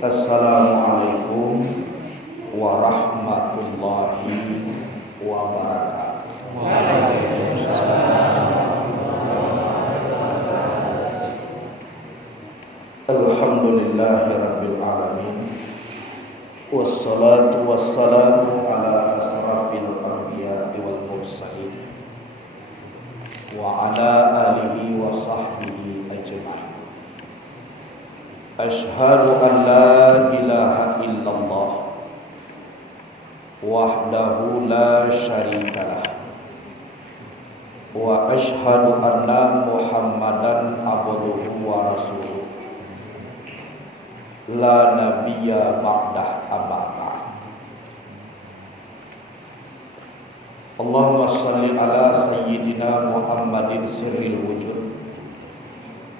Assalamualaikum warahmatullahi wabarakatuh. Waalaikumsalam. Alhamdulillahirabbil alamin. Wassalatu wassalamu ala asrafil anbiya'i wal mursalin wa ala alihi wa sahbihi ajma'in. Ashhadu an la ilaha illallah wahdahu la syarikalah wa ashhadu anna Muhammadan abduhu wa rasuluh la nabiyya ba'dah amma ba'd. Allahumma salli ala sayyidina Muhammadin sirril wujud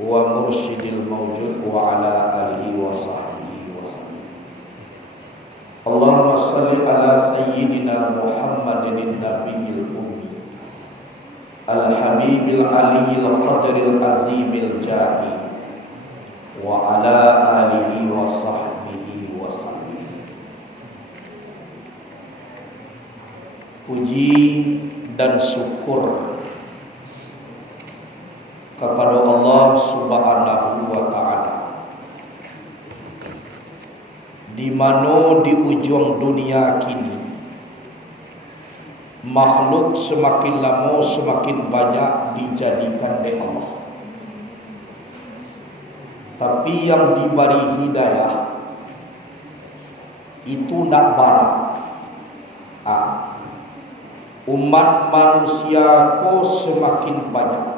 wa mursyidil mawjud wa ala alihi wa sahbihi wa sallam. Allahumma salli ala sayyidina Muhammadin nabiyil ummi al-habibil aliyil qadiril azimil jahi wa ala alihi wa sahbihi wa sallam. Puji dan syukur kepada Allah Subhanahu wa ta'ala, di mana di ujung dunia kini makhluk semakin lama semakin banyak dijadikan oleh Allah. Tapi yang diberi hidayah itu nak barang. Umat manusia ko semakin banyak,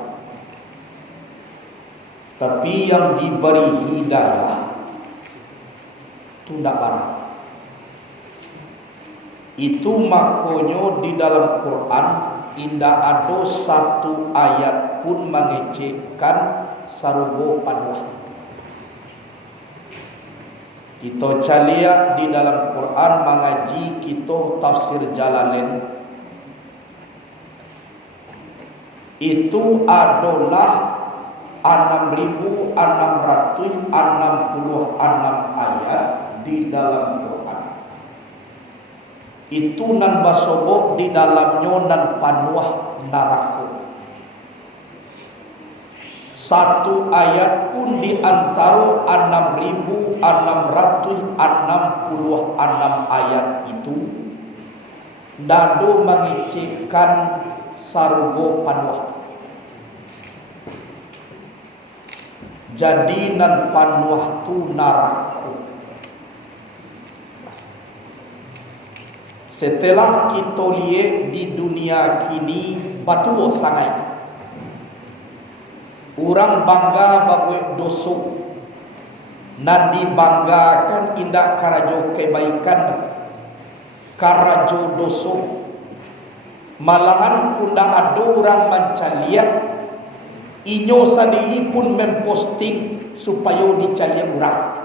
tapi yang diberi hidayah itu nak barang. Itu makanya di dalam Quran tidak ada satu ayat pun mengecekkan sarubo paduah. Kita caliak di dalam Quran mengaji kita tafsir Jalalain, itu adalah 6.666 ayat di dalam Quran. Itu nan basobok di dalamnya nan panuah naraka. Satu ayat pun di antara 6.666 ayat itu dado mengecekkan sargo panuah. Jadi nan panuah tu neraka. Setelah kita lihat di dunia kini batu sangat, orang bangga bahawa dosa nan dibanggakan indak karajo kebaikan, karajo dosa. Malahan kunda ada orang mencaliak, inyo sendiri pun memposting supaya dicaliak orang.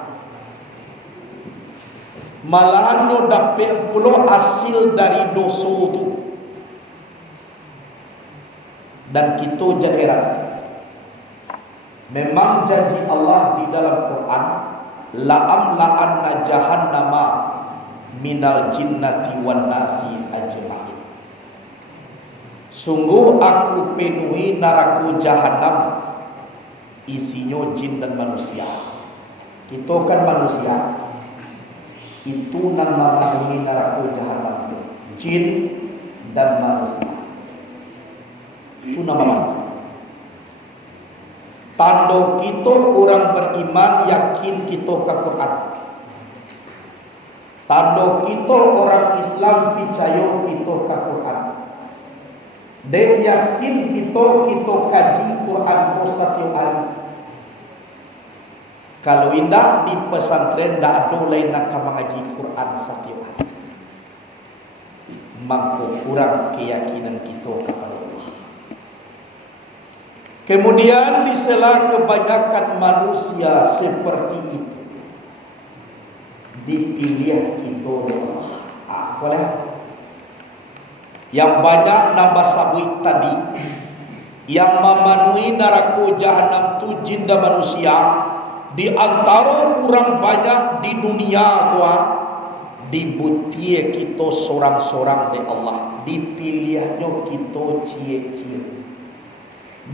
Malahan nyo dapat pula hasil dari dosa itu. Dan kita jadi heran. Memang janji Allah di dalam Quran, la'amla'anna jahannama minal jinnati wan nasi ajma'in. Sungguh aku penuhi neraka jahanam isinya jin dan manusia. Kita kan manusia. Itu nan memenuhi neraka jahanam itu jin dan manusia. Itu nama. Tanda kita orang beriman yakin kita ke Quran. Tanda kita orang Islam percaya kita ke Quran. Dan yakin kita kaji Quran setiap hari. Kalau indah di pesantren tak ada lain nak mengaji Quran setiap hari. Mampu kurang keyakinan kita kepada Allah. Kemudian di sela kebanyakan manusia seperti itu, dipilih kita oleh Allah. Boleh? Yang banyak nambah sabit tadi, yang memenuhi neraka jahanam tu jin dan manusia, Di antara orang banyak di dunia gua dibutie kita sorang-sorang de Allah, dipilihnya kita cie-cie,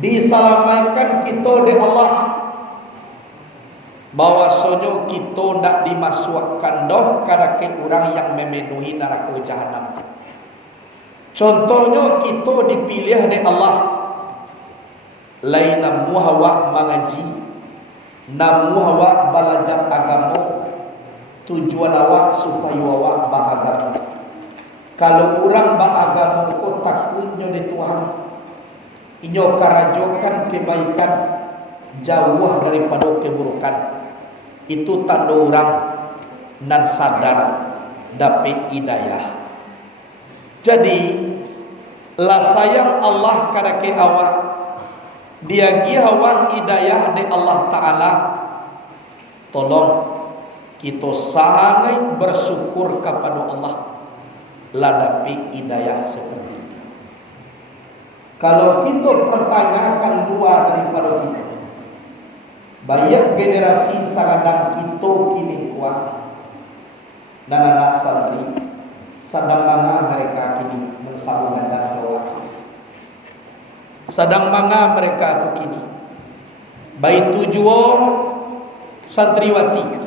disalamaikan kita de Allah, bahwasanya kita nak dimasukkan doh kada ke orang yang memenuhi neraka jahanam. Contohnya kita dipilih de Allah, lain namu hawa mengaji, namu hawa belajar agama, tujuan awak supaya awak beragama. Kalau orang beragama kau takutnya di Tuhan, inyo karajokan kebaikan, jauh daripada keburukan. Itu tanda orang nan sadar dapat hidayah. Jadi lah sayang Allah kada ke awak, dia gi awak hidayah de Allah Taala. Tolong kita sangat bersyukur kepada Allah lah dapat hidayah seperti itu. Kalau kita pertanyakan luar daripada kita, banyak generasi saradang kita kini kuat dan anak santri sadang manga mereka kini bersambungan dan doa. Sadang manga mereka tu kini baik tujuan santriwati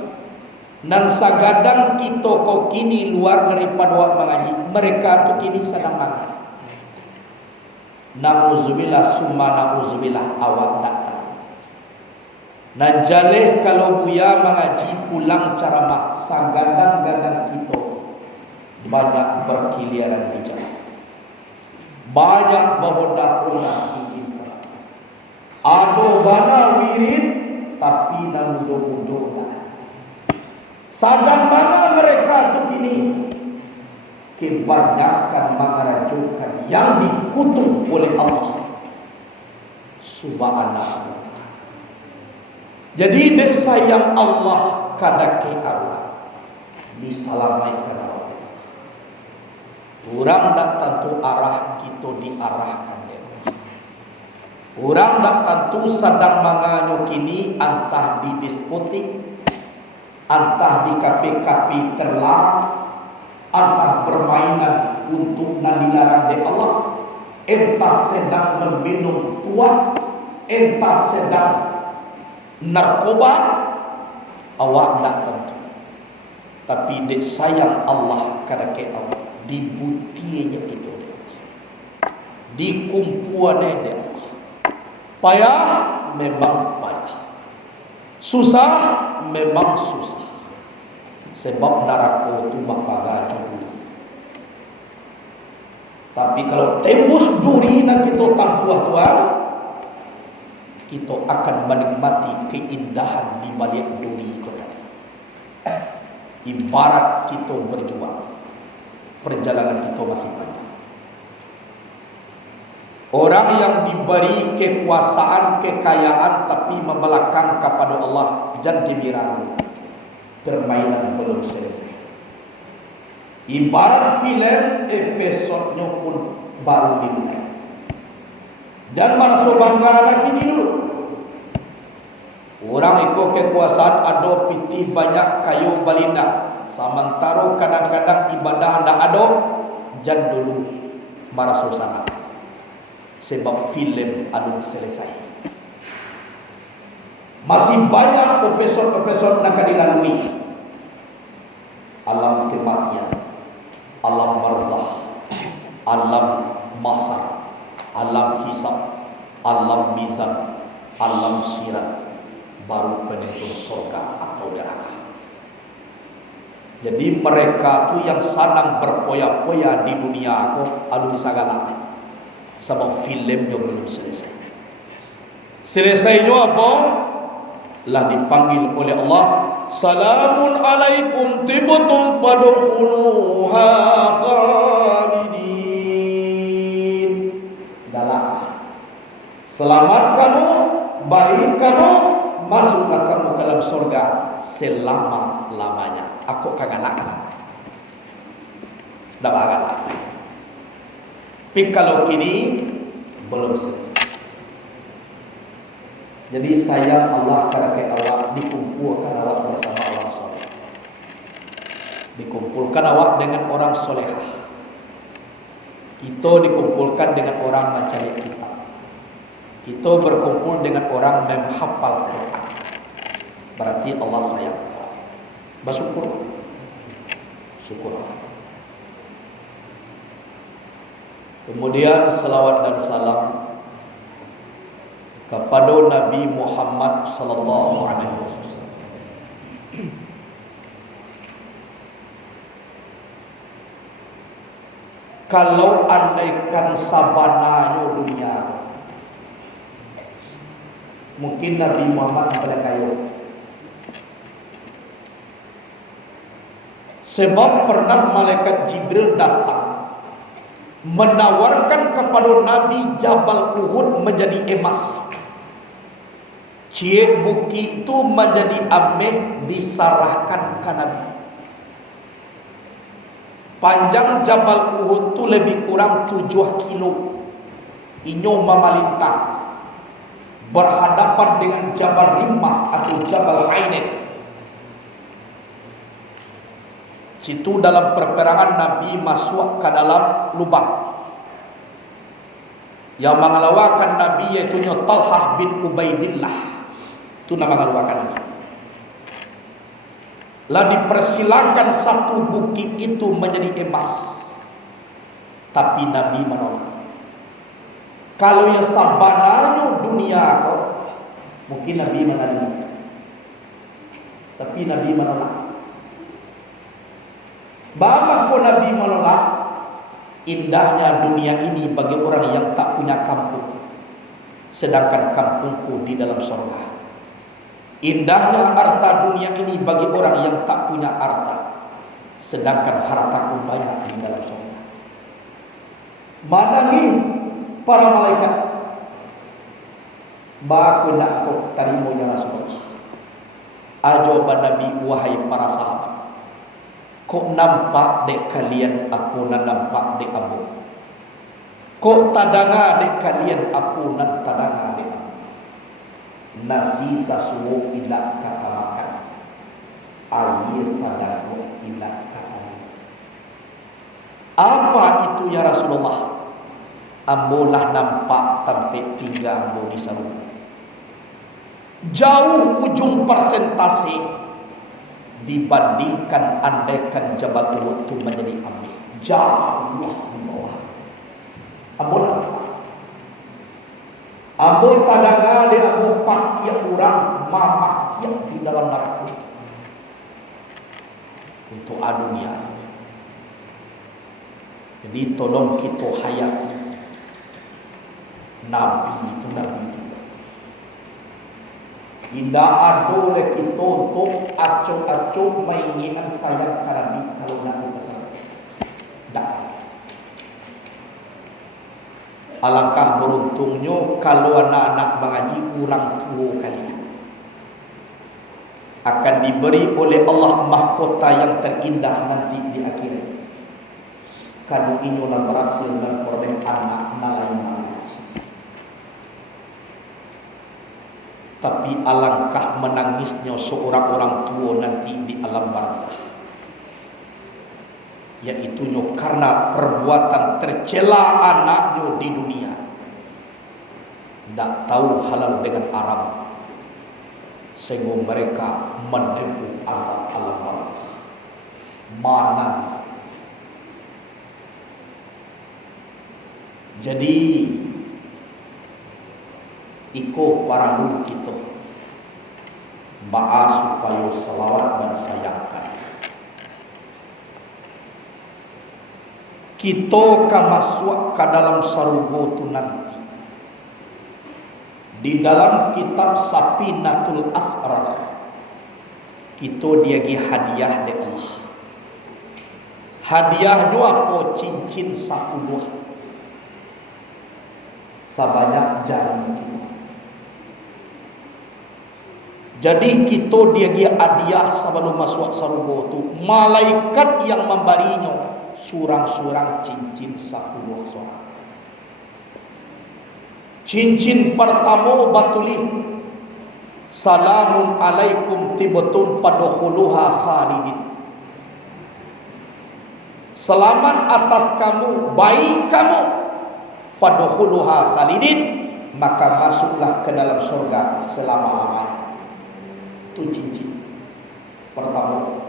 dan sagadang kita kau kini luar daripada wak mengaji, mereka tu kini sedang manga. Nauzubillah summa nauzubillah awak nak tahu. Najaleh kalau buya mengaji pulang ceramah, sagadang-gadang kita banyak berkeliaran di jalan, banyak berhoda-hoda ingin ado bana wirid tapi namudo-mudo. Sadang mana mereka tu kini kebanyakan mengarajukan yang dikutuk oleh Allah Subhanahu. Jadi dek sayang Allah kada ke Allah disalamaikan Allah. Orang dak tentu arah kita diarahkan dia. Orang dak tentu sedang manganyo kini antah di diskotik, antah di kafe-kafe terlarang, antah permainan untuk nan dilarang oleh Allah, entah sedang meminum tuak, entah sedang narkoba, awak tak tentu. Tapi dek sayang Allah kada ke awak dibutinya kita dia, dikumpuannya dia. Payah memang payah, susah memang susah, sebab neraka itu bakal jauh. Tapi kalau tembus duri nak kita tampuah-tuah, kita akan menikmati keindahan di balik duri itu tadi. Ibarat kita berjuang, perjalanan kita masih panjang. Orang yang diberi kekuasaan, kekayaan tapi membelakang kepada Allah, jangan dibirang. Permainan belum selesai. Ibarat filem, episodenya pun baru dimulai. Jangan merasa bangga lagi ini dulu. Orang ikut kekuasaan ada piti banyak kayu balinda, sementara kadang-kadang ibadah anda ada, jangan dulu merasa sangat. Sebab filem anu selesai. Masih banyak episod-episod nak dilalui. Alam kematian, alam barzah, alam mahsyar, alam hisab, alam mizan, alam sirat, baru penentu surga atau neraka. Jadi mereka tu yang senang berpoya-poya di dunia aku anu disagala. Sebab filem yang belum selesai. Selesainya apa? Lah dipanggil oleh Allah, salamun alaikum tibtum fadkhuluha khalidin. Dalam selamat kamu, baik kamu, masuklah kamu ke dalam surga selama-lamanya. Aku kagalak. Dah bagalak. Tapi kalau kini belum selesai. Jadi sayang Allah karakai awak dikumpulkan awak bersama orang soleh. Dikumpulkan awak dengan orang solehah. Kita dikumpulkan dengan orang mencari kitab. Kita berkumpul dengan orang menghafal Quran. Berarti Allah sayang. Bersyukur. Syukur. Kemudian selawat dan salam kepada Nabi Muhammad sallallahu alaihi wasallam. Kalau andaikan sabananya dunia, mungkin Nabi Muhammad boleh kayo. Sebab pernah malaikat Jibril datang menawarkan kepada Nabi Jabal Uhud menjadi emas. Cie buki itu menjadi ameh disarahkan ke Nabi. Panjang Jabal Uhud itu lebih kurang 7 kilo. Inyo memalintang berhadapan dengan Jabal Rimmah atau Jabal Ainen. Situ dalam perperangan Nabi masuk ke dalam lubang. Yang mengalawakan Nabi yaitu Talhah bin Ubaidillah. Itu nama ngalawakan Nabi. Lah dipersilakan satu bukit itu menjadi emas. Tapi Nabi menolak. Kalau yang sabananya dunia kok, mungkin Nabi menerima. Tapi Nabi menolak. Bagaimana kok Nabi menolak? Indahnya dunia ini bagi orang yang tak punya kampung, sedangkan kampungku di dalam surga. Indahnya harta dunia ini bagi orang yang tak punya harta, sedangkan hartaku banyak di dalam surga. Manangi para malaikat, baku nak aku terima ya Rasulullah. Ajaban Nabi, wahai para sahabat, kok nampak dek kalian aku nan nampak dek abu? Kok tadanga dek kalian aku nan tadanga dek abu? Nasi sasuo ilak kata makan, air sadako ilak kata makan. Apa itu ya Rasulullah? Ambolah nampak sampai 3 ambo di sarung. Jauh ujung persentase dibandingkan andaikan Jabal Uhud itu menjadi ambil. Jauh di bawah. Ambolah. Ambo tadanga de ambo pakia orang mamakia di dalam neraka untuk dunia. Jadi tolong kita hayati Nabi itu Nabi kita. Tidak ada oleh kita untuk acung-acung mainginan sayang ke Nabi kalau Nabi pesan. Tak. Alangkah beruntungnya kalau anak-anak mengaji orang tua kalian akan diberi oleh Allah mahkota yang terindah nanti di akhirat. Kalau inilah berhasil dan peroleh anak nalayan. Tapi alangkah menangisnya seorang orang tua nanti di alam barzakh, yaitu karena perbuatan tercela anaknya di dunia, tidak tahu halal dengan haram, sehingga mereka menempuh azab alam barzakh. Mana? Jadi iko para guru kita ba'a supaya salawat dan sayangkan. Kita akan masuk ke dalam surga itu nanti. Di dalam kitab Safinatul Asrar, kita diagi hadiah dari Allah. Hadiah dua apa? Cincin 10 sebanyak jari kita. Jadi kita diagi hadiah sebelum masuk surga itu. Malaikat yang memberinya surang-surang cincin 10 seorang. Cincin pertama batuli Salamun alaikum tibtum fadkhuluha khalidin. Selamat atas kamu, baik kamu, fadkhuluha khalidin, maka masuklah ke dalam surga selama-lamanya. Itu cincin pertama.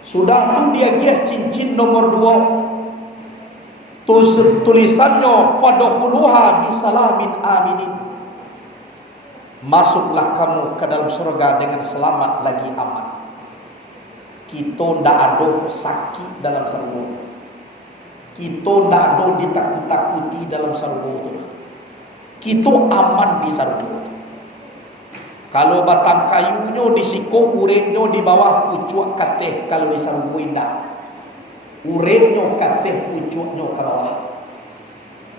Sudah tu dia cincin nomor 2. Tulisannya fadkhuluha bisalamin aminin. Masuklah kamu ke dalam surga dengan selamat lagi aman. Kita ndak ada sakit dalam surga. Kita ndak ada ditakut-takuti dalam surga itu. Kita aman di surga. Kalau batang kayunya disiko, uretnya di bawah, pucuk kateh. Kalau di surga indah, uretnya kateh, pucuknya ke bawah.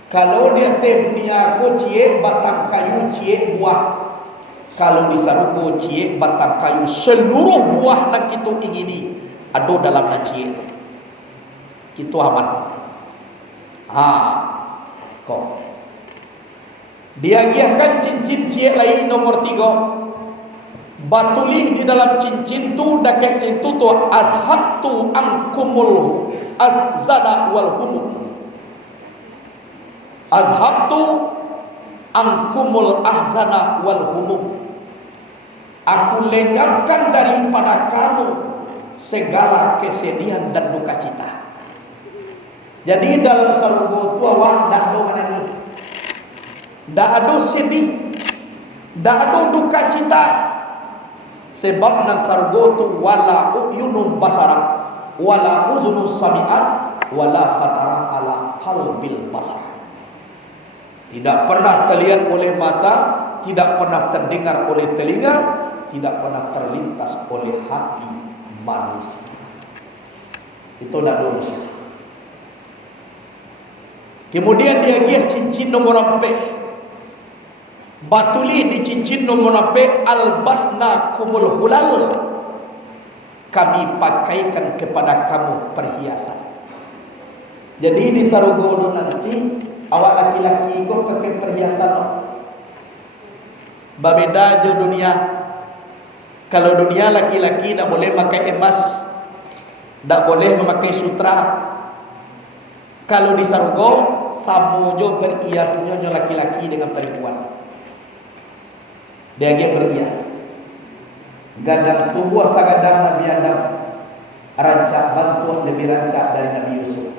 Kalau dia teh dunia ko cie batang kayu, cie buah. Kalau di surga cie batang kayu, seluruh buah yang kita ingini ada dalam cie itu. Kita aman. Kok dia giahkan cincin cie lain nomor 3. Batuli di dalam cincin tu daket cintu tu azhabtu ankumul azzana wal humum. Azhabtu ankumul ahzana wal humum. Aku lenyapkan daripada kamu segala kesedihan dan duka cita. Jadi dalam surga tu awak dak ada menangis, dak ada sedih, dak ada duka cita. Sebab nan surga tu wala uyunun basara, wala uzunun sami'at, wala khatara ala qalbil basar. Tidak pernah terlihat oleh mata, tidak pernah terdengar oleh telinga, tidak pernah terlintas oleh hati manusia. Itu dah dulu. Kemudian dia cincin nomor 4. Batuli di cincin nomor 4, albasna kumul hulal. Kami pakaikan kepada kamu perhiasan. Jadi di sarugono nanti awak laki-laki kau pakai perhiasan. Berbeda je dunia. Kalau dunia laki-laki tak boleh pakai emas, tak boleh memakai sutra. Kalau di surga sama jo beriasnya laki-laki dengan perempuan. Dia berhias. Gadang tubuh sagadang Nabi Adam, rancak bantuan lebih rancak dari Nabi Yusuf.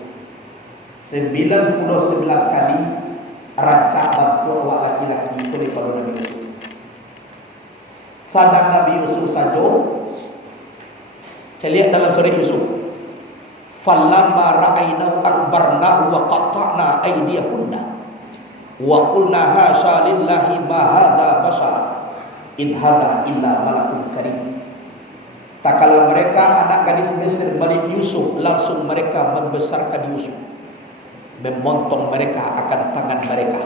99 kali rancak bantuan awak laki-laki itu daripada Nabi Yusuf. Sadang Nabi Yusuf saja. Saya lihat dalam surah Yusuf. Falamma ra'aynahu akbarnahu wa qatta'na aydiyahunna wa qulna hasya lillahi ma hadza bashar in hadza illa malakun karim. Tak kala mereka anak gadis Mesir balik Yusuf, langsung mereka membesarkan Yusuf, memontong mereka akan tangan mereka.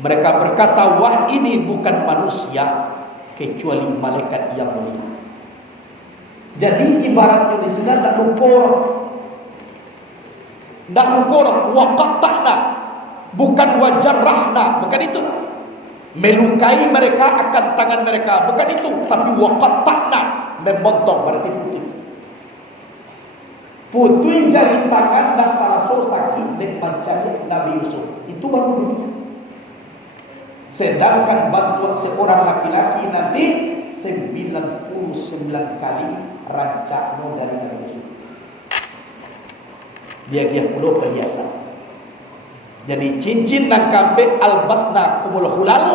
Mereka berkata, wah ini bukan manusia kecuali malaikat yang mulia. Jadi ibaratnya di sini tak lukur, waqatta'na, bukan wajarrahna, bukan itu. Melukai mereka akan tangan mereka, bukan itu, tapi waqatta'na, memotong, berarti putih. Putih jari tangan dan terasa sakit dan mencari Nabi Yusuf. Itu baru dunia. Sedangkan bantuan seorang laki-laki nanti 99 kali rancaknya dari Nabi Yusuf. Dia puluh perhiasan. Jadi cincin dan kambing albasna kumul hulal,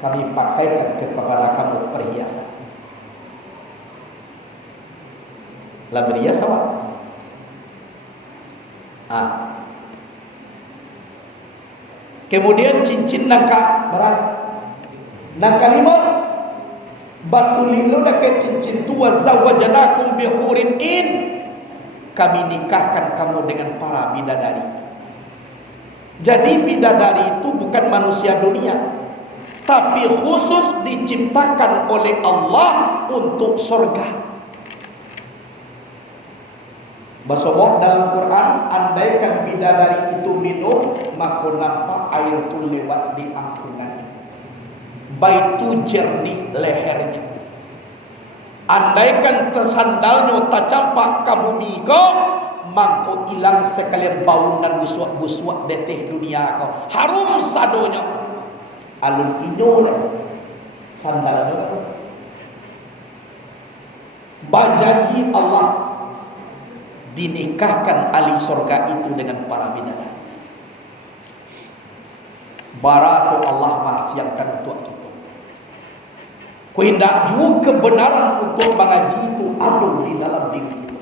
kami pakaikan kepada kamu perhiasan. Lah berhias apa? Kemudian cincin nangka berai. Nangka 5, batu lilo dekat cincin tua zawajanakum bihurin in. Kami nikahkan kamu dengan para bidadari. Jadi bidadari itu bukan manusia dunia, tapi khusus diciptakan oleh Allah untuk surga. Bersobok dalam Quran, andaikan bidadari itu minum, maka nampak air itu lewat di angkungan. baitu jernih lehernya. Andaikan tersandalnya tercampak ke bumi kau, mangko hilang sekalian bau dan busuk-busuk deteh dunia kau. Harum sadonya. Alun inyo lah sandalnya. Bajanji Allah dinikahkan ahli surga itu dengan para bidadari. Baratu Allah mahsiapkan untuk kita. Kuindak juga kebenaran untuk mengaji itu ada di dalam diri kita.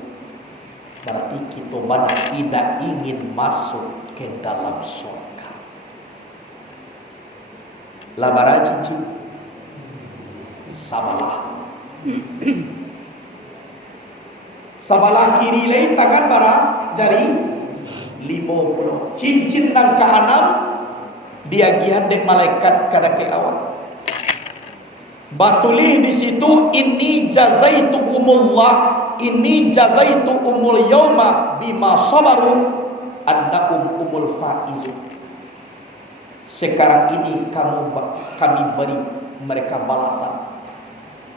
Berarti kita mana tidak ingin masuk ke dalam surga. Labara cincin sabalah. Sabalah kiri lain tangan bara jari 50. Cincin nang ke enam dia gihan dek malaikat kada ke awal. Batuli di situ inni jazaituhumullah, inni jazaituhumul yauma bima sabaru annahum umul faizun. Sekarang ini kami beri mereka balasan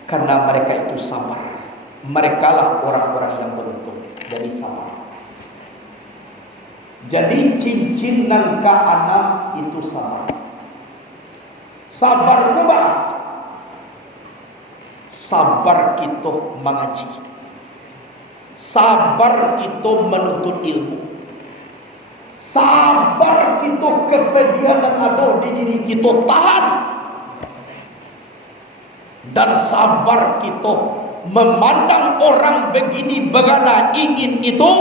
karena mereka itu sabar. Merekalah orang-orang yang beruntung. Jadi sabar. Jadi cincin dan kaanan itu sabar. Sabar kuba. Sabar kita mengaji. Sabar kita menuntut ilmu. Sabar kita kepedihan yang ada di diri kita tahan. Dan sabar kita memandang orang begini begana ingin itu,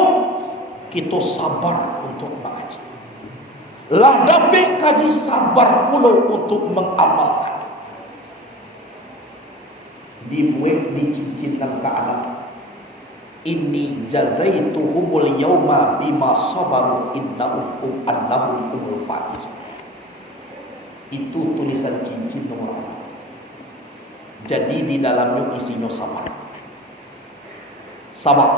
kita sabar untuk mengaji. Lah dapat kaji sabar pula untuk mengamalkan. Dibuat di cincin dan keadaan. Inni jazaituhumul yauma bima sabaru innahum umul faiz. Itu tulisan cincin nomor 1. Jadi di dalamnya isinya sabar. Sabar.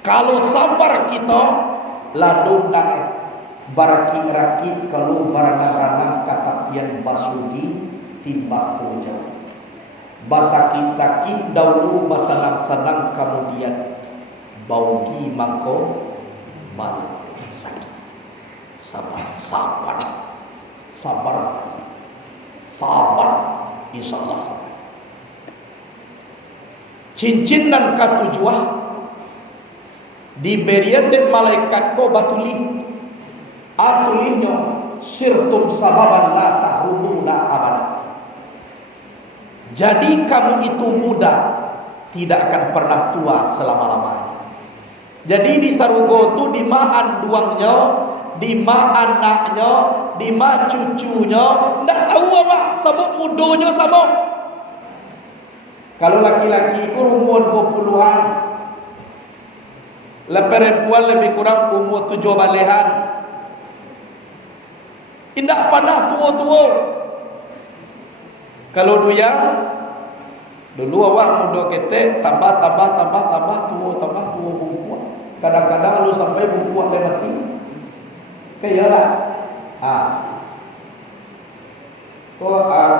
Kalau sabar kita ladung naik baraki raki kalau baranang-baranang katapian basugi timbak hujan. Basaki-saki dahulu basanang-sanang kemudian baugi mangko balik sakit. Sabar, sabar, sabar, sabar. InsyaAllah sabar. Cincin dan katujuah diberian dek malaikat ko batuli atulihnya sirtum sababan la tahrumuna abadan. Jadi kamu itu muda, tidak akan pernah tua selama-lamanya. Jadi di sarugo tu di ma anduangnya, di ma anaknya, di ma cucunya, ndak tahu apa, sabuk mudonya sabuk. Kalau laki-laki itu umur 20-an, perempuan lebih kurang umur 7 balehan. Indak pernah tua-tua. Kalau dulu awak muda ketek tambah tua perempuan. Kadang-kadang lu sampai perempuan le mati. Kayalah.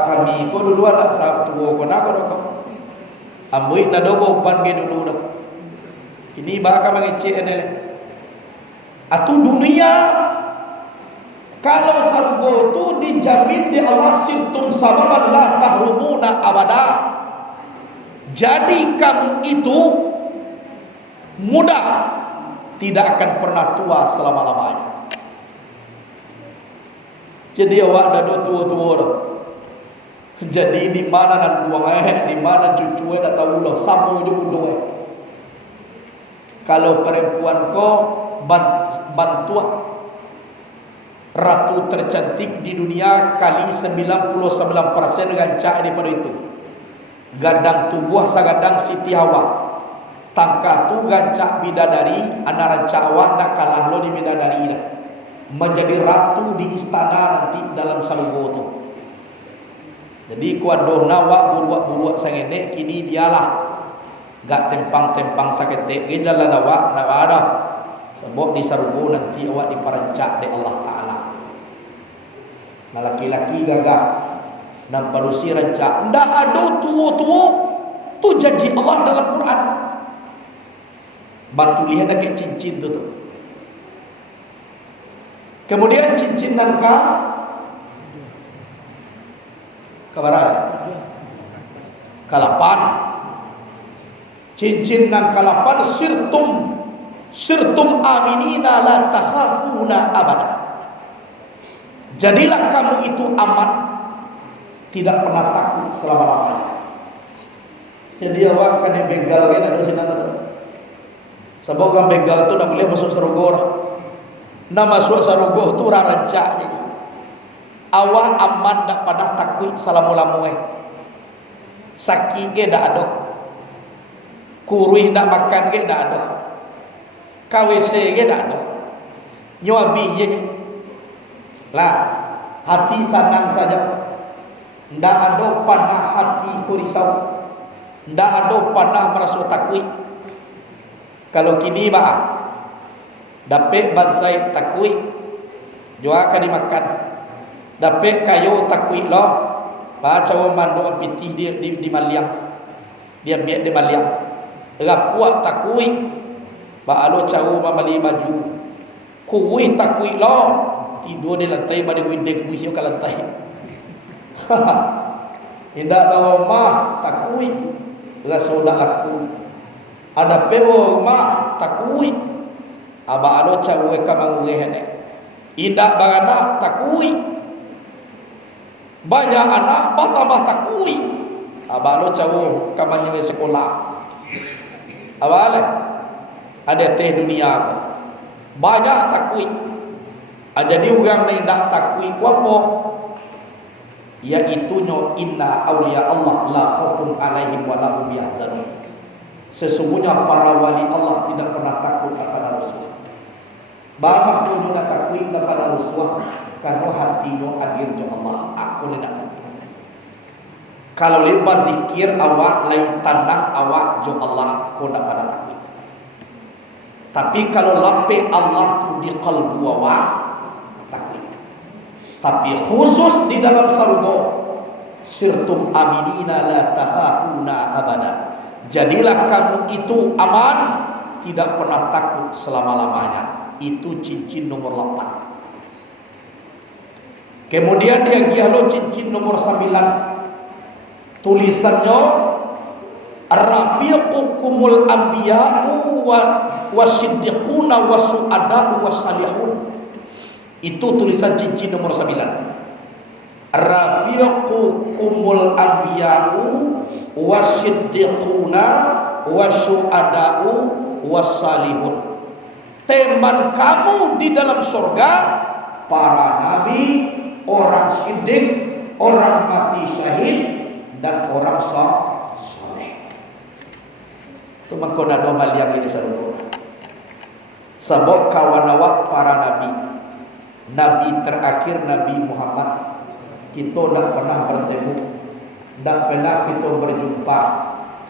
Kami ko dulu ada satu ko na ko. Ambuin na dogo ban ge dulu dah. Kini baka mangece enele. Atu dunia kalau sargo tu dijamin di Allah sirtum sababan la tahrumuna abada. Jadi kamu itu muda, tidak akan pernah tua selama-lamanya. Jadi awak dah tua-tua dah. Jadi di mana nak buang di mana cucu dah tahu lah, sama je muda. Kalau perempuan ko bantuan ratu tercantik di dunia kali 99% gancak daripada itu. Gadang tubuh sagadang Siti Hawa. Tangkah tu gancak bidadari, anak rancak awak nak kalah lo di bidadari dah. Menjadi ratu di istana nanti dalam salugo tu. Jadi kuado nawa buruak-buruak sangene kini dialah gak tempang-tempang sakete ke jalan awak ada. Sebab di sarugo nanti awak diperancak oleh Allah Ta'ala. Nah laki-laki gagah Nampak manusia rancak. Ndak ada tua-tua. Tu janji Allah dalam Quran. Batu lihat nak cincin tu. Kemudian cincin nangka kabaraya. Kalapan. Cincin nang kalapan sirtum aminina la takhafuna abada. Jadilah kamu itu aman, tidak pernah takut selama-lamanya. Jadi awak kena begal kan ada sini tu. Sebab orang begal tu nak boleh masuk surga. Nak masuk surga tu rancak je. Awak aman tak pernah takut selama-lamanya. Sakit ke tak ada. Kurih nak makan ke tak ada. KWC ke tak ada. Nyuabi je. Lah, hati senang saja. Ndak ada panah hati ku risau. Ndak ada panah merasa takut. Kalau kini bah, dapat bansai takut, jual akan dimakan. Dapat kayu takut loh. Bah cawan mandor pitih dia di maliang. Dia biak di maliang. Rapuak takut. Bah alo cawu membeli baju. Kuih takut loh. Tidur di lantai pada windek kuih ke lantai. Indah bawa rumah takui rasa dak laku. Ada pewo rumah takui. Aba ado cawe ka mangure hene. Indah barana takui. Banyak anak bertambah takui. Aba ado cawe ka manywe sekolah. Awale ada teh dunia. Banyak takui. Jadi orang ni tak takui apa? Iaitu inna awliya Allah la khaufun alaihim wa lahum yahzanun. Sesungguhnya para wali Allah tidak pernah takut kepada Rasulullah. Bapak pun nak takut kepada Rasulullah karena hatinya hadir ke Allah. Aku tidak takut. Kalau lepas zikir awak lain tandang awak jo Allah, aku tidak pada takut. Tapi kalau lape Allah tu di qalbu awak, tapi khusus di dalam surga, sirtum aminina la takhafuna abada. Jadilah kamu itu aman, tidak pernah takut selama-lamanya. Itu cincin nomor 8. Kemudian dia gialo cincin nomor 9. Tulisannya rafiqukumul anbiya'u wasiddiquna wasu'ada'u wasalihun. Itu tulisan cincin nomor 9. Rafiqukumul anbiya'u wasiddiquna wasyu'ada'u wassalihun. Teman kamu di dalam surga para nabi, orang siddiq, orang mati syahid, dan orang saleh. Itu makna doa yang ini saudara. Sebab kawan awak para nabi. Nabi terakhir Nabi Muhammad, kita tidak pernah bertemu, tidak pernah kita berjumpa.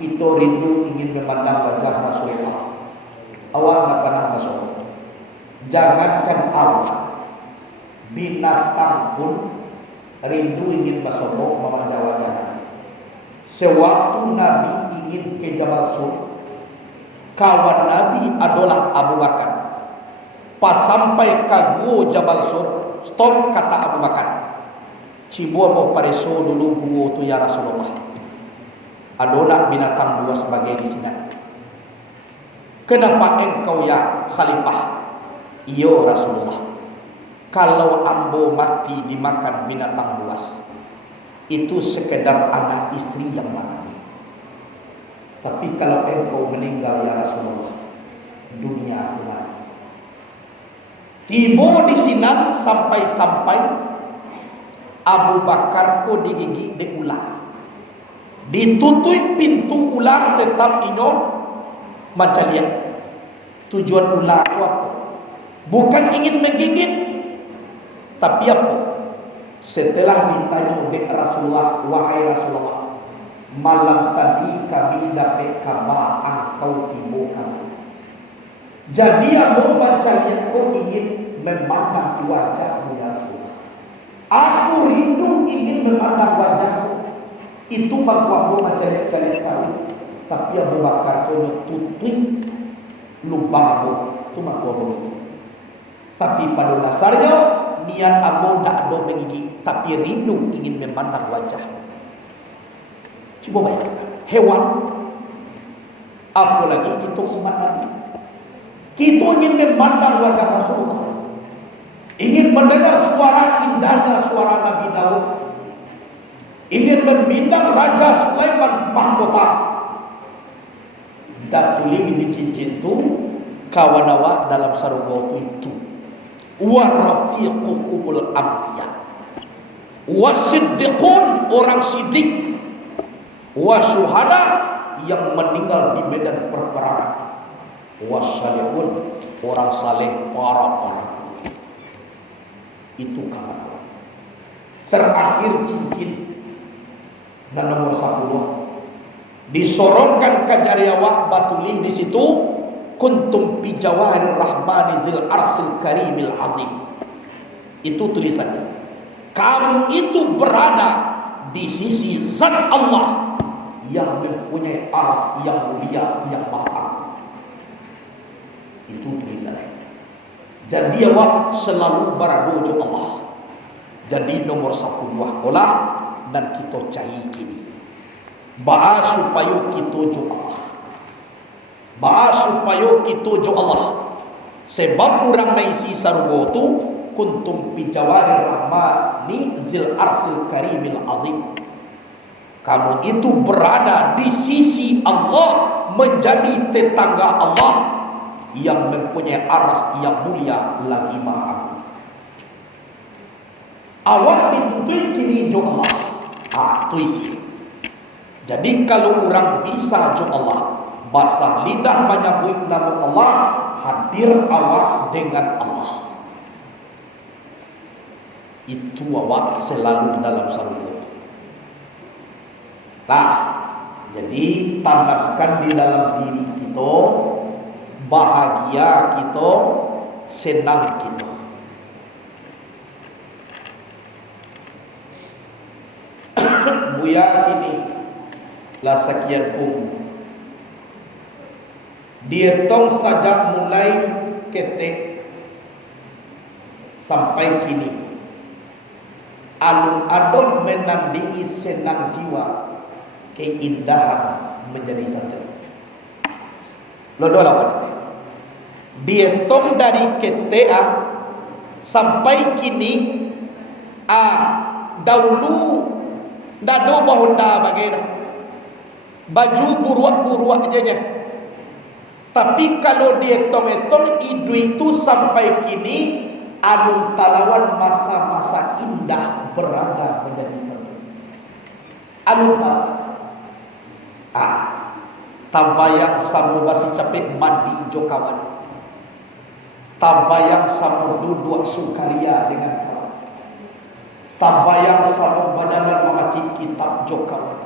Kita rindu ingin memandang wajah Rasulullah. Awak tidak pernah masuk. Jangankan awak, binatang pun rindu ingin masuk memandang wajah Nabi. Sewaktu Nabi ingin ke Jabal Sur, kawan Nabi adalah Abu Bakar. Pas sampai kagu Jabal Sur, stop kata Abu Bakar. Cibua mau pareso dulu buo tu ya Rasulullah. Adolah binatang dua sebagai di sini. Kenapa engkau ya khalifah? Iyo Rasulullah. Kalau ambo mati dimakan binatang buas, itu sekedar anak istri yang mati. Tapi kalau engkau meninggal ya Rasulullah, dunia aku mati. Tiba di sinan sampai-sampai Abu Bakar ko digigit di ular. Ditutup pintu ular tetap inyo macam lihat. Tujuan ular itu apa? Bukan ingin menggigit, tapi apa? Setelah ditanya oleh Rasulullah, wahai Rasulullah, malam tadi kami dapat kabar engkau tiba kami. Jadi Abu Bakar kau ingin memandang wajahmu ya Rasulullah. Aku rindu ingin memandang wajahmu. Itu bangku macam-macam tahu. Tapi Abu Bakar tu tutup lubangmu. Itu bangku begitu. Tapi pada dasarnya niat Abu tak ada menggigit, tapi rindu ingin memandang wajah. Coba bayangkan, hewan, apalagi kita umat Nabi. Kita ingin memandang wajah Rasulullah, ingin mendengar suara indahnya suara Nabi Daud, ingin memandang Raja Sulaiman mahkota. Dan tulis di cincin itu kawan awak dalam sarung itu. Wa rafiqukumul anbiya wa siddiqun, orang sidik, wa syuhada, yang meninggal di medan perperangan, wa salihun, orang saleh, para itu kata terakhir cincin. Dan nomor 10 disorongkan ke jari awak batuli di situ, kuntum fi jawarir rahmani zil arsil karimil azim. Itu tulisannya, kamu itu berada di sisi zat Allah yang mempunyai arsy yang mulia, yang maha agung. Itu tulisannya. Jadi awak selalu berada di Allah. Jadi nomor 10 olah dan kita cari kini bahas supaya kita jo Allah, bahas supaya kita jo Allah. Sebab orang naisi sarwa tu kuntum fi jawarir rahmani zil arsil karimil azim. Kamu itu berada di sisi Allah, menjadi tetangga Allah yang mempunyai arsy yang mulia lagi maha agung. Awak dituntut kini jo Allah. Itu isi. Jadi kalau orang bisa jo Allah, basah lidah menyebut nama Allah, hadir awak dengan Allah. Itu awak selalu dalam sarung. Nah, jadi tanamkan di dalam diri kita, bahagia kita, senang kita. Buya kini lah sekian dia tong saja mulai ketek sampai kini alun-alun menandingi senang jiwa, keindahan menjadi satu. Lodo lawan. Dia tong dari ketea sampai kini dahulu dado bahunda bagaimana baju buruak-buruak aja. Tapi kalau dia tong-tong itu sampai kini alun talawan masa-masa indah berada menjadi satu. Alun tabayang samu basi capek mandi jo kawan, tabayang samu duduk sukaria dengan kawan, tabayang samu badalan membaca kitab jo kawan,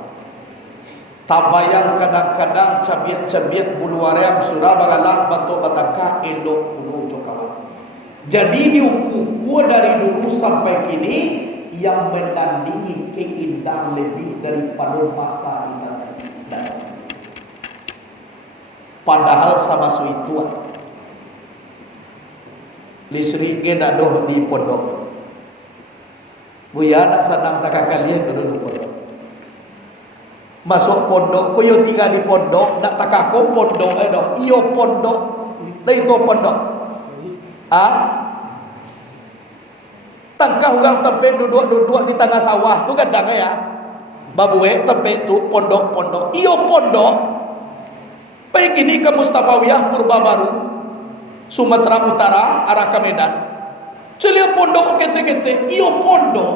tabayang kadang-kadang cabiak-cabiak bulu waream surah bagalah batok bataka endok bulu jo kawan. Jadi diukur dari dulu sampai kini yang menandingi keindahan lebih daripada masa di sana. Padahal sama suituan listrik kita doh di pondok. Buya nak senang takah kalian ke dulu pondok. Masuk pondok, koyo tinggal di pondok, nak takah ko pondok doh. Iyo pondok, dah itu pondok. Tangkah orang tempe duduk di tengah sawah tu kadang ya. Babue tempe tu pondok-pondok. Iyo pondok. Baik ini ke Mustafawiyah Purba Baru, Sumatera Utara, arah ke Medan. Celia pondok kete-kete, iyo pondok.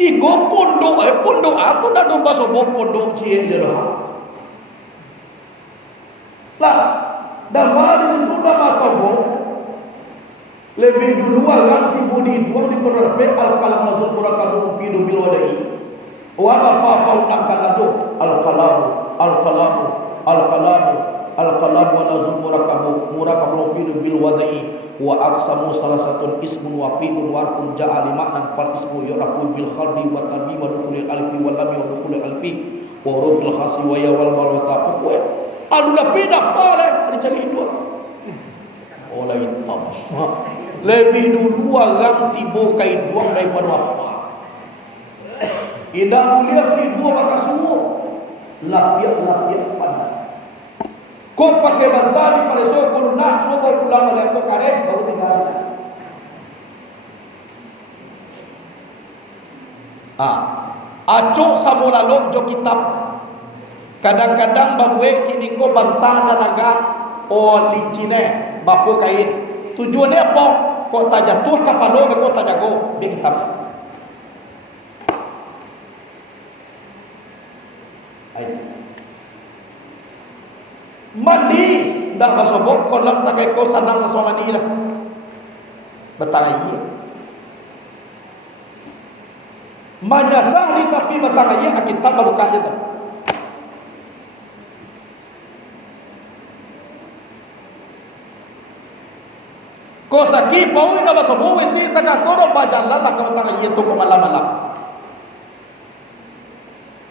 Igo pondok, pondok aku nak domba sobok pondok cie dia dah. Lah, dah malah di situ dah mata bok. Lebih dulu alam tibu di dua di penerpe al-kalam lazul murakabu fidu bil wadai. Wa apa undang kaladu al-kalamu al-kalamu al-kalamu al-kalamu wa lazul murakabu fidu bil wadai wa aqsamu salah satu ismun wa fi'lun warqun ja'a li ma'nan fal ismu yurafu bil khaldi wa tanbi wa dukhulil alfi wal lam wa dukhulil alfi wa rubil khasi wa ya wal mal wa taqu alula beda pale dicari dua oleh hitam lebih dulu orang tibo kai dua daripada apa indah mulia ti dua maka semua lapiak pandang kau pakai bantal di pada sokol nak semua pulang oleh kau karek baru tinggal acok samula lok jo kitab kadang-kadang babue kini kau bantah dan agak licine bapu kain tujuannya apa kau tak jatuh kapalo kau tak jago di kitab mandi ndak basobok kolam tak kau sanang langsung mandi lah betangai manyasah ni tapi betangai kitab baru kaya tu kau sakit bau ni ndak basobok wesi tak kau dah bajalan lah ke betangai itu ke malam-malam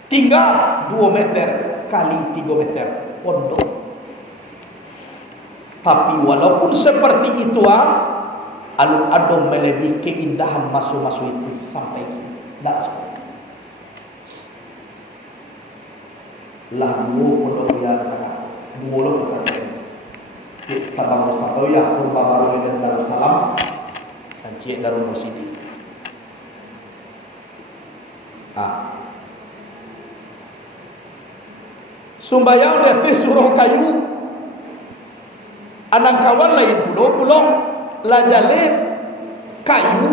tinggal 2 meter kali 3 meter pondok. Tapi walaupun seperti itu alun-alun melebihi keindahan masuk-masuk itu sampai kini. Tak seperti lagu pondok yang dulu pesantren Cik Tabang Mustafa ya Kurba Baru Medan Darussalam dan Cik Darul Mursidi. Sumbayang di atas surau kayu anak kawan lain pulau lajalin kayu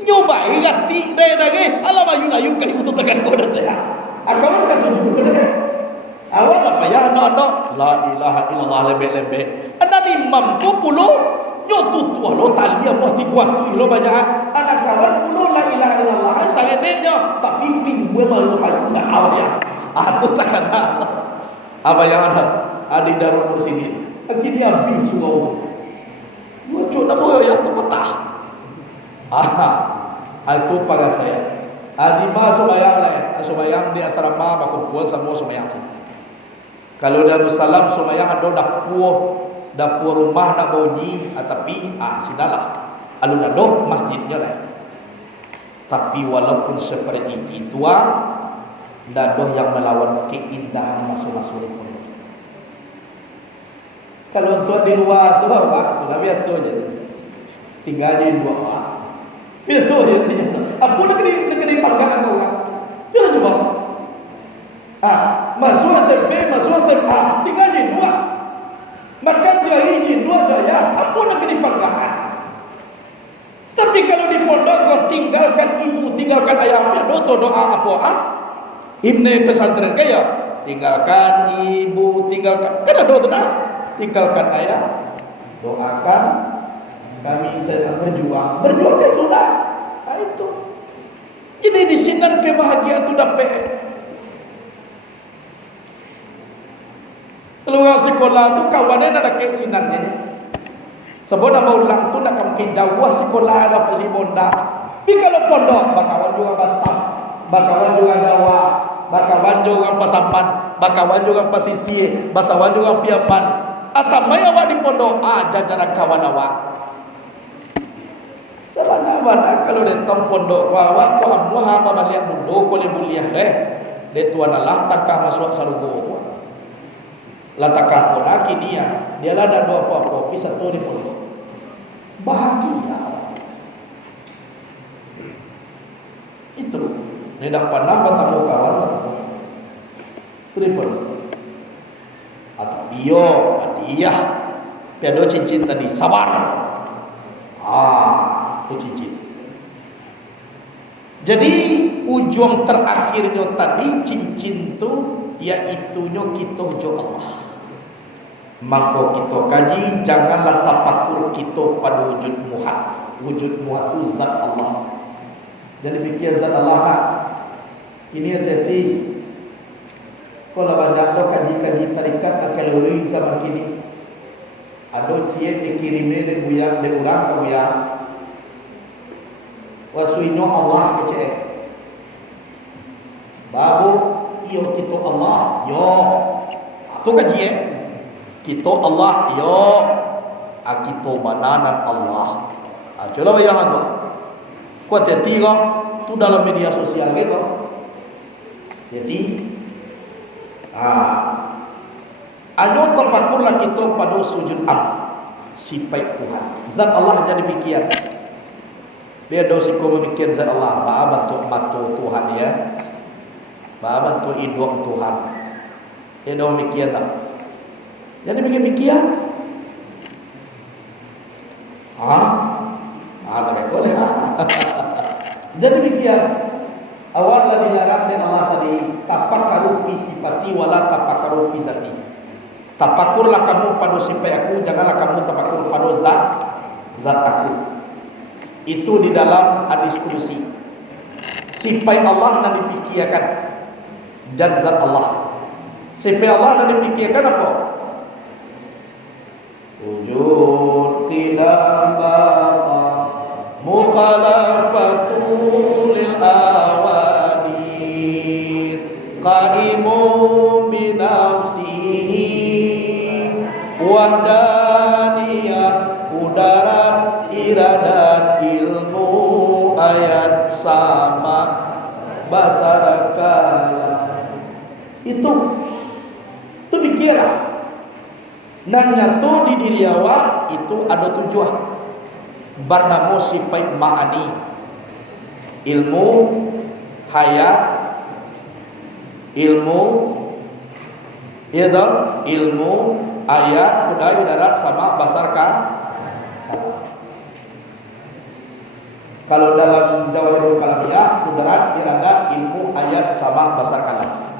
nyobai gati deh alam ayu kayu tu tekan kau dah ya akawan kata juga deh awal apa ya no la ilaha illallah lebe anak ni mampu pulau nyotu tua lo tali apa tiga tu lo banyak anak kawan pulau la ilaha illallah saledenya tapi pingwe malu hayu na awal ya tu takkan apa yang ada di Darul Mursidi akhirnya habis surau lucu nama ya tu petah itu pada saya di mana sumayang di asrama berkumpul semua sumayang kalau Darussalam sumayang ada dapur rumah nak bunyi tapi sinalah alun ada masjidnya lah tapi walaupun seperti itu dadoh yang melawan keindahan masuk-masuk itu. Kalau untuk di luar tu apa? Itulah biasa je. Tinggal di luar. Biasa je ternyata. Apa nak kena panggang orang? Ya coba. Masuk SMP, masuk SMA, tinggal di luar. Makan dia izin luar daya. Apa nak kena panggang? Tapi kalau di pondok kau tinggalkan ibu, tinggalkan ayah, doa apa? Himne pesantren kaya tinggalkan ibu, tinggalkan kan ada tenang, tinggalkan ayah, doakan kami sedang berjuang ke sudah. Itu ini di sini kebahagiaan tu dapat. Kalau orang sekolah tu kawannya nak ke sinannya sebab nak ulang tu nak mungkin jauh sekolah ada pasi bonda. Tapi kalau pondok bakawan juga Batam, bakawan juga Jawa, bakawan juga Pasaman, bakawan juga Pasisir, bakawan juga Piapan. Atamai awak di pondok jajaran kawan awak. Sebenarnya kalau datang pondok awak ko amuh apa balik mundo ko le muliah le. De tuan Allah takah masuk sarugo tu. La takah pun lagi dia lah ada dua apa-apa pi satu di pondok. Bahagia. Itu. Dia dak pernah bertemu kawan bertemu. Atau dia piado cincin tadi sabar. Itu cincin. Jadi ujung terakhirnya tadi cincin tu iaitunya kita jo Allah. Maka kita kaji janganlah tafakur kita pada wujud muhat. Wujud muhat itu zat Allah. Jadi fikir zat Allah nak. Ini hati-hati. Kalau banyak lo kaji-kaji tarikat nak kelului zaman kini. Ado cie dikirimnya de buyang de urang ke buyang. Wasuino Allah kece. Babu iyo kita Allah yo. Tu kaji kita Allah yo. Akito mananan Allah. Coba bayangkan tu. Kuat hati kau. Tu dalam media sosial gitu. Jadi, ayo terpakurlah kita pada sujud sifat Tuhan. Zat Allah jadi demikian. Dia dosi komunikasi zat Allah. Ba'a bantu matu Tuhan ya. Ba'a bantu hidung Tuhan. Dia demikian tak. Jadi demikian. Tak boleh. Jadi demikian. Awalnya dilarang dan Allah tadi tapakkaru fi sifati wala tapakkaru fi zati. Tapakurlah kamu pada sifat aku, janganlah kamu tapakur pada zat aku. Itu di dalam hadis kursi. Sifat Allah yang dipikirkan dan zat Allah. Sifat Allah yang dipikirkan apa? Wujud tidak baqa mukhalafatul lil awadis qaimun bi nafsihi wahdaniyah udarat iradat ilmu ayat sama basarakala. Itu dikira nanya tu di diri awak itu ada tujuan. Bernama sifat ma'ani, ilmu hayat, ilmu ilmu ayat kudai darat sama basarkan. Kalau dalam Jawahirul Kalamiyah, kudrat iradat ilmu ayat sama basar kalam.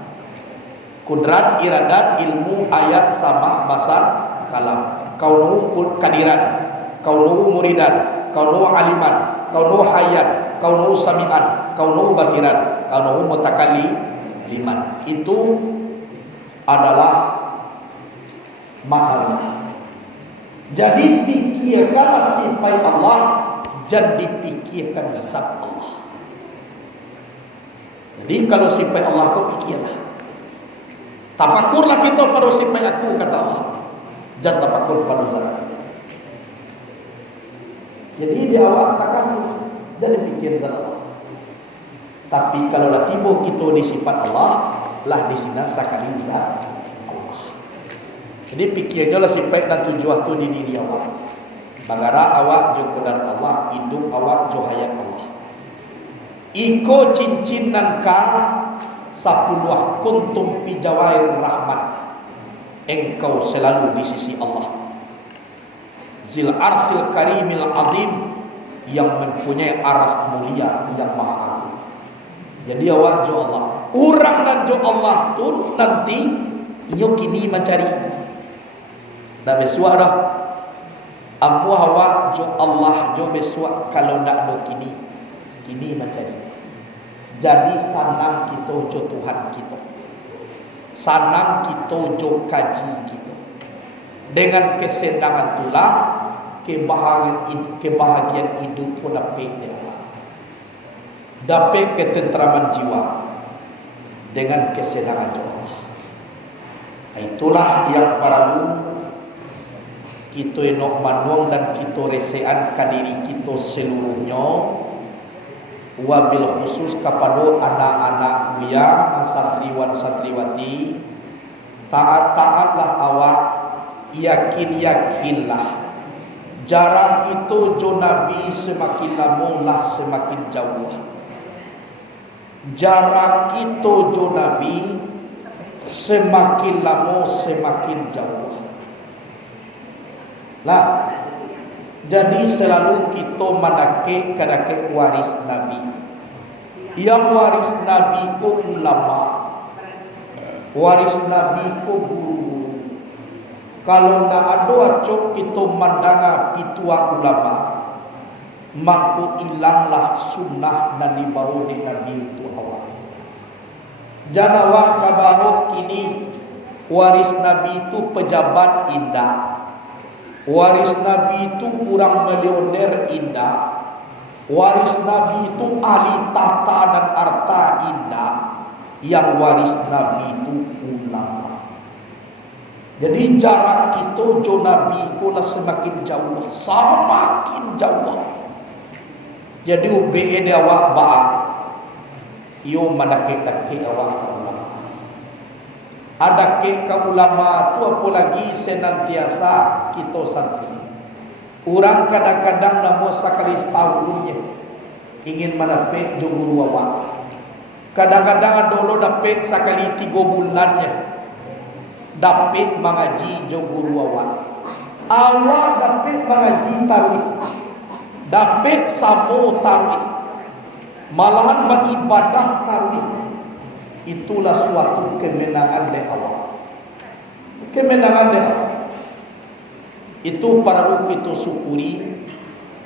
Kudrat iradat ilmu ayat sama basar kalam. Kaunuhu kadiran, kaunuhu muridan, kaunuhu aliman, kaunuhu hayat, kaunuhu sami'an, kaunuhu basiran, kaunuhu mutakalliman. Itu adalah makna. Jadi pikirkanlah sifat Allah, jangan dipikirkan zat Allah. Jadi kalau sifat Allah kau pikirlah. Tafakurlah kita pada sifat aku, kata Allah. Jangan tafakur pada zat. Jadi di awal takkan jadi pikir zat Allah. Tapi kalau lah tiba kita di sifat Allah, lah di sini sekali zat Allah. Jadi pikirnya lah sifat dan tujuan tu di diri awak. Bagara awak jo kodar Allah, hidup awak jo hayat Allah. Iko cincin nan ka sapuluh kuntum pi jawair rahmat. Engkau selalu di sisi Allah. Zil arsil karimil azim, yang mempunyai aras mulia yang maha agung. Jadi awak jo Allah. Urang dan jo Allah tu nanti iyo kini mencari. Dah besua dah. Ampu hawa jo Allah jo besua kalau nak do kini mencari. Jadi sanang kita jo Tuhan kita. Sanang kita jo kaji kita. Dengan kesenangan itulah kebahagiaan hidup pun dapat Allah. Dapat ketenteraman jiwa dengan kesenangan jo Allah. Itulah yang baru kita enok manuang dan kita resean ke diri kita seluruhnya, wabil khusus kepada anak-anak buya, santriwan santriwati. Taat-taatlah awak, yakinlah. Jarak itu jo Nabi semakin lama lah semakin jauh. Jarak itu jo Nabi semakin lama semakin jauh. Lah, jadi selalu kita mandake kadake waris Nabi. Yang waris Nabi ko ulama, waris Nabi ko guru. Kalau ndak ada acok kita mandanga pitua ulama, maka ilanglah sunnah dan dibawa di Nabi itu awak. Janawa kabaro kini waris Nabi itu pejabat indah. Waris Nabi itu orang milioner indah. Waris Nabi itu ahli tahta dan harta indah. Yang waris Nabi itu ulama. Jadi jarak kita jo Nabi itu semakin jauh, semakin jauh. Jadi UBE dia awak baak, iyo mandake-dake awak ke ulama. Ada ke ulama tu apalagi senantiasa kita santri. Orang kadang-kadang namo sekali setahunnya ingin mendapat jo guru awak. Kadang-kadang dulu dapat sekali 3 bulannya dapat mengaji jo guru awak. Awak dapat mengaji tarawih, dapat samo tarawih, malahan beribadah tarawih. Itulah suatu kemenangan dari awak. Kemenangan dari awak. Itu para itu syukuri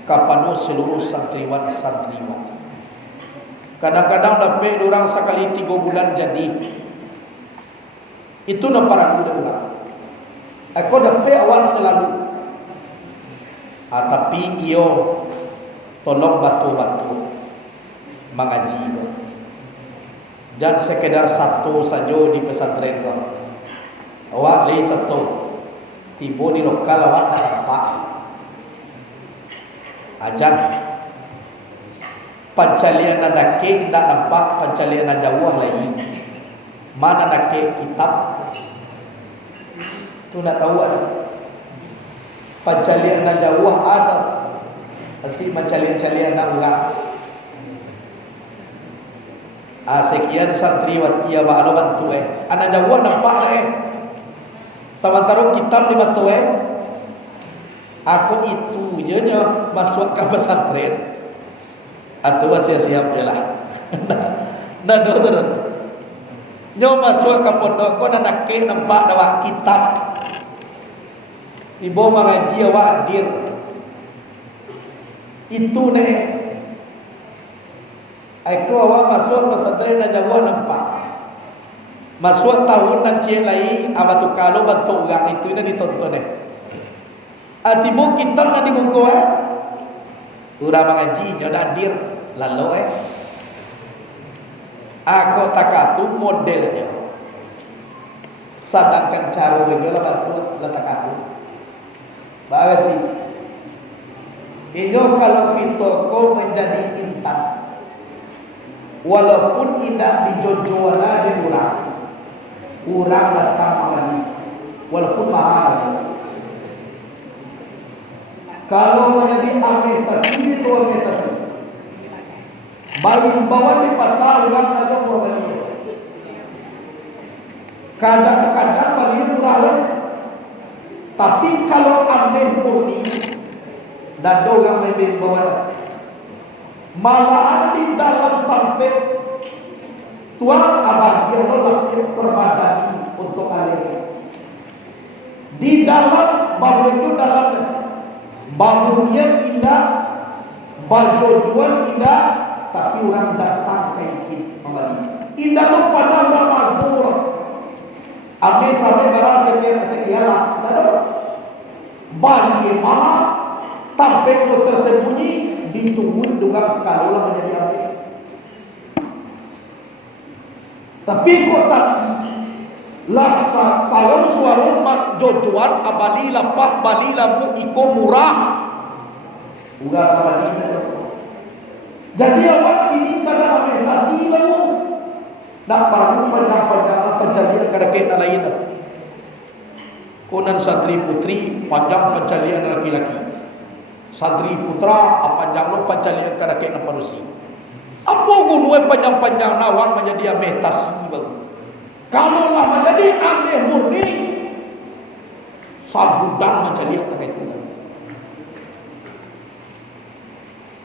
kepada seluruh santriwan santriwati. Kadang-kadang dapat orang sekali 3 bulan jadi. Itu nak para muda orang. Aku dapat awal selalu. Tapi iyo tolong batu-batu mengaji ko. Jangan sekedar satu saja di pesantren ko. Awak lagi satu. Tiba di lokal awak tak nampak. Ajan. Pancalian nak ke tak nampak, pancalian nak jauh lagi. Mana nak ke kitab? Tu nak tahu ada. Pancalian nak jauh ada. Asyik pancalian-calian nak ulang. Sekian santriwati ya ba'alo bantu anak jauh nampak sementara kitab di bantu aku itu je nya masuk ke pesantren atau siap-siap je lah. Nah do nyo masuk ke pondok ko nak ke nampak dawa kitab ibu mengaji awak hadir itu ne. Aku awak masuk pesantren dan jauh nampak. Masuk tahun dan cie lagi abatu kalau bantu orang itu nak ditonton Atibu kitab nak dibuku urang mengaji nyoda hadir lalu Aku takatu modelnya. Sedangkan cara begitu lah bantu lah takatu. Berarti ini kalau kita kau menjadi intan. Walaupun tidak dijojoana di orang datang lagi, walaupun mahal. Kalau menjadi ametasi itu ametasi, baru bawa di pasar orang ada orang. Kadang-kadang bagi orang, tapi kalau ameh murni dan orang membeli bawa. Malahan di dalam tampil Tuhan abadi Allah perbadani untuk kalian. Di dalam bahawa itu dalam bahunya indah, bajuan indah, tapi orang datang kaitkin kembali. Indah itu pada makmur. Ambil sampai barang sekian-sekian. Bagi mana tampil tersembunyi ditunggu dengan kalau menjadi api. Tapi kota laksa kalau suara mak jojuan abali lapah bali labu iko murah. Udah abali. Jadi awak ini sangat ametasi lalu. Nak perlu panjang-panjang pencarian kadang-kadang lain. Konan santri putri panjang pencarian laki-laki. Santri putra panjang lo pancalian kadake na panusi. Apa gunung panjang-panjang nawang menjadi ametasi bang. Kalau lah menjadi ameh murni, sabudang mencari kadake itu.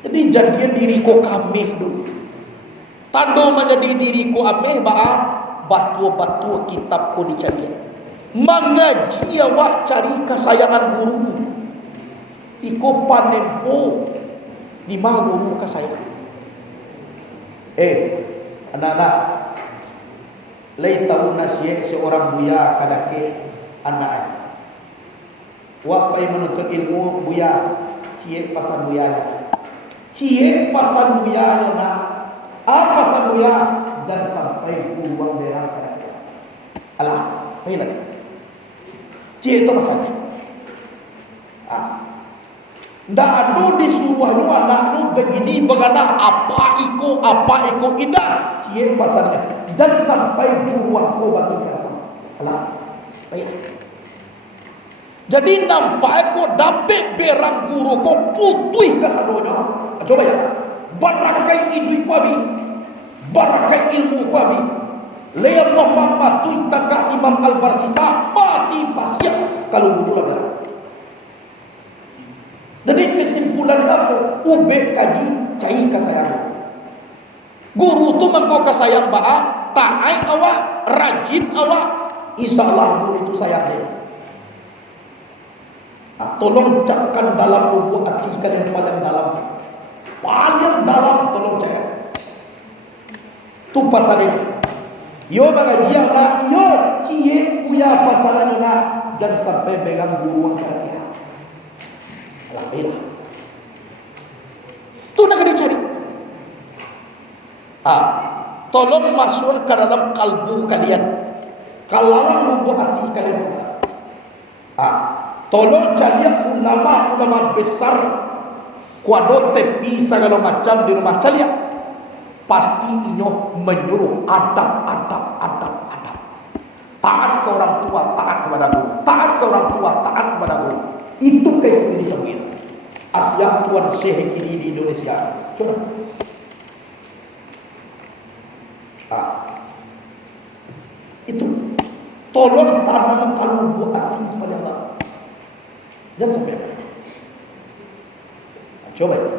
Jadi jadian diriku kami dulu. Tando menjadi diriku ameh batu-batu kitabku dicari. Mengaji awak cari kesayangan guru. Iko panempo di mana guru ka saya. Anak-anak, lai tahu nasihat seorang buya kadake anak. Wapai menuntut ilmu buya, cie pasan buya, cie pasan buya nak, pasan buya dan sampai buang berang kerana. Alah, baiklah. Cie itu pasannya. Ndak ada disuruh lu anak lu begini begana apa iko indah cie pasannya dan sampai buang ko batu kerana. Alah, baik. Jadi nampak ko dapat berang guru ko putih ke sadonya. Coba ya. Barakai hidup kami. Barakai ilmu kami. Leya Muhammad tu istaka Imam Al-Barsisa mati pasien kalau dulu lah. Jadi kesimpulan apa? Ube kaji cai kasayang. Guru tu mangko kasayang baa, taai awak, rajin awak, insyaallah guru tu sayang dia. Tolong ucapkan dalam lubuk hati kalian paling dalam tolong cakap. Tu pasal ini. Yo mengajian nak, yo cie puya pasaran nak dan sampai pegang guru kira-kira. Alhamdulillah. Tu nak kena cari. Tolong masuk ke dalam kalbu kalian. Kalau lubuk hati kalian pasal. Tolong carian ulama besar kuado tepi segala macam di rumah kalian. Pasti ino menyuruh adab. Taat ke orang tua, taat kepada guru. Taat ke orang tua, taat kepada guru. Itu kayak ini disebut Asia Tuan Syekh ini di Indonesia. Coba. Itu. Tolong tanam kalbu hati pada Allah. Jangan sampai apa. Coba ya.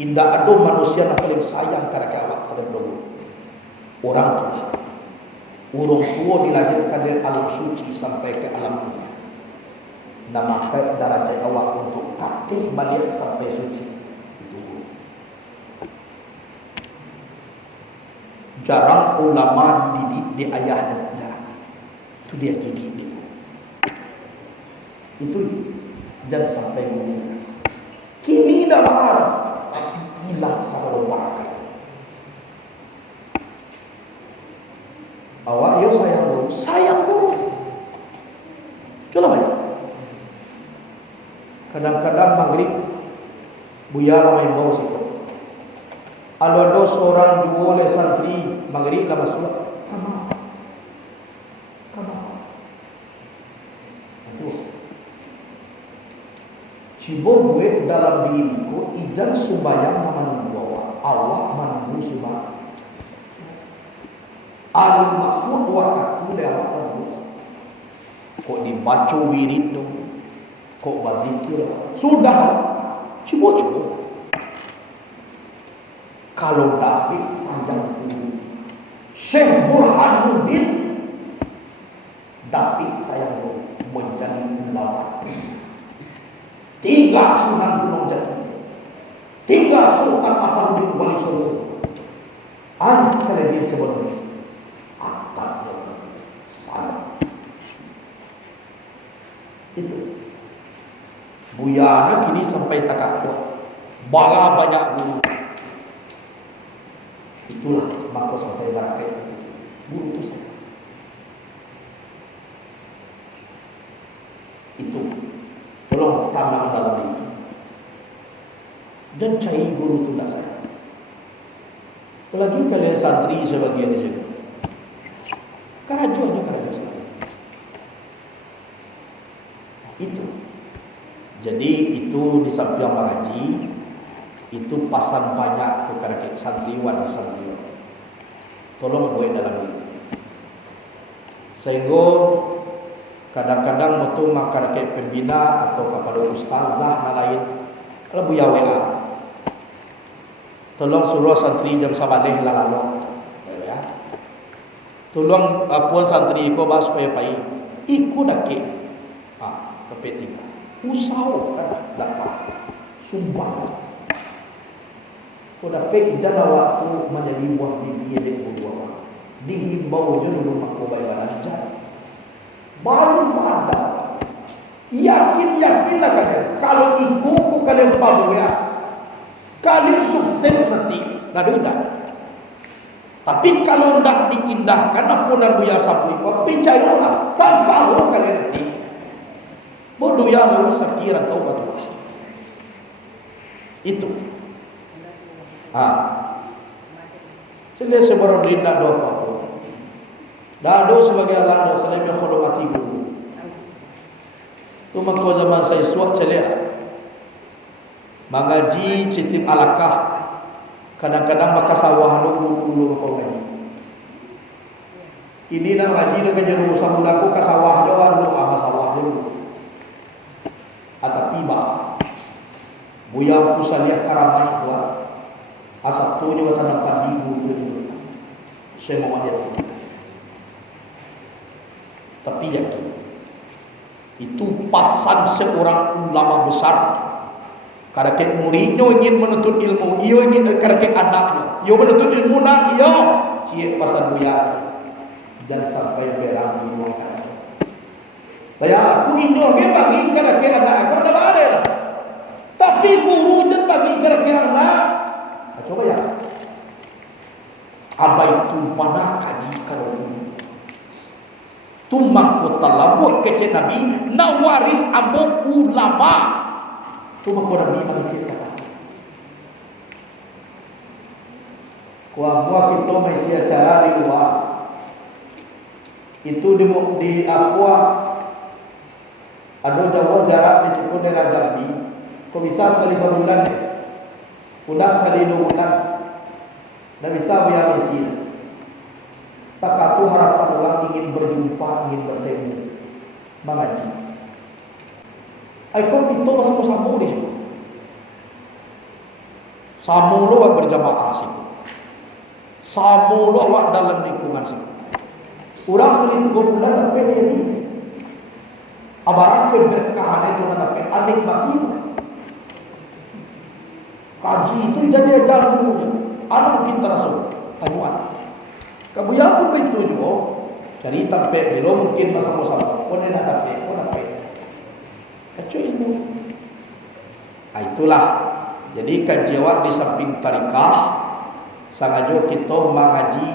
Indah ada manusia yang paling sayang kepada awak sedang dulu. Orang tua. Orang tua dilahirkan dari alam suci sampai ke alam dunia. Nama darajat awak untuk kakek balik sampai suci. Itu. Jarang ulama dididik di ayahnya. Jarang. Itu dia didik dia. Itu jangan sampai mungkin. Kini dah mahal, tapi hilang sama wakil. Awak yo sayang guru. Coba bayar. Kadang-kadang maghrib buya lah main bau situ. Kalau ada seorang dua oleh santri maghrib lah masuk. Cibo gue dalam diriku ijan sembayang menunggu Allah menunggu sembayang. Alim maksud waktu lewat terus. Kok dibaca wirid tu, kok bazikir sudah. Cibo. Kalau David sanjang guru Syekh Burhanuddin David sayang menjadi ulama. Tinggal Sunan Gunung Jati, tinggal Sultan Hasanuddin Wali Songo. Ada kelebihan sebelumnya. Akadnya sana. Itu. Buyana kini sampai tak kuat. Bala banyak guru. Itulah maka sampai berakhir seperti guru itu saya. Itu. Tolong tanam dalam diri. Dan cari guru itu tak saya. Apalagi kalian santri sebagian di sini. Karajo santri. Itu. Jadi itu di samping mengaji, itu pasan banyak kepada santriwan. Tolong buat dalam diri. Sehingga kadang-kadang betul maka rakyat pembina atau kepada ustazah dan lain kalau buya WA tolong suruh santri jam sabaleh lalu ya tolong puan santri ko bahas supaya pai iku dake ke usau kan dapat sumbang ko dapat ijana waktu menjadi buah bibir dan buah dihimbau je dulu makko bayi balanjar baru pada Yakinlah kalian. Kalau ikut kalian pabuya, kalian sukses nanti. Nah, dah. Tapi kalau nak diindahkan, apa nak buya sapu? Percayalah, salah kalian nanti. Bodoh ya lalu sakira taubatullah. Itu. Jadi sebarang rinda doa apa? Dado sebagai Allah Rasulullah yang hormati guru. Tu mako zaman saya suat celera. Mengaji sitip alakah. Kadang-kadang maka sawah dulu mako ngaji. Ini nak ngaji nak jadi urusan mudaku ke sawah jauh dulu sawah dulu. Atau tiba. Buya pusaliah karamai tua. Asap tu juga tanam padi dulu. Saya mau dia. Tapi yakin itu pasan seorang ulama besar. Karena ke muridnya ingin menuntut ilmu, ia ingin karena ke anaknya, ia menuntut ilmu nak, ia cie pasan buya dan sampai berang di ruangan. Saya aku ingin bagi karena ke anak aku ada ada. Tapi guru jangan bagi karena ke anak. Coba ya. Apa itu mana kaji kalau tumak kutala buat kece Nabi nawaris ambo ulama tumak ko Nabi magcerita kuah buah kita masih acara di luar itu di aqua ada jauh jarak di situ daerah Jambi kok bisa sekali sebulan deh udah sekali 2 bulan dah bisa biar misi. Tak katu harapan orang ingin berjumpa, ingin bertemu, mengaji. Aikon itu masuk samu di situ. Samu lo berjamaah situ. Samu lo dalam lingkungan situ. Orang sekali 3 bulan dapat ini. Abaran keberkahan itu dapat adik mati. Kaji itu jadi ajar dulunya. Anak mungkin terasa tahuan. Kabuya pun begitu juga. Cari tempat belum mungkin bersama-sama. Kau nak dapat, kau dapat. Kacau ilmu. Itulah. Jadi kajian di samping tarikah, sangajo kita mengaji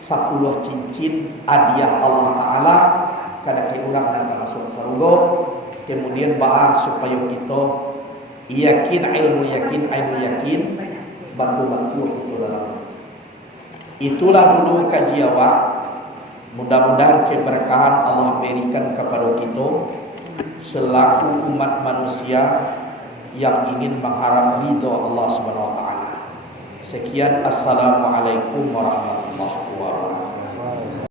10 cincin hadiah Allah Taala kada ke urang dan masuk surga. Kemudian bahas supaya kita ilmu yakin batu-batu itu dalam. Itulah dulu kajian awak. Mudah-mudahan keberkahan Allah berikan kepada kita selaku umat manusia yang ingin mengharap ridha Allah Subhanahu wa taala. Sekian, assalamualaikum warahmatullahi wabarakatuh.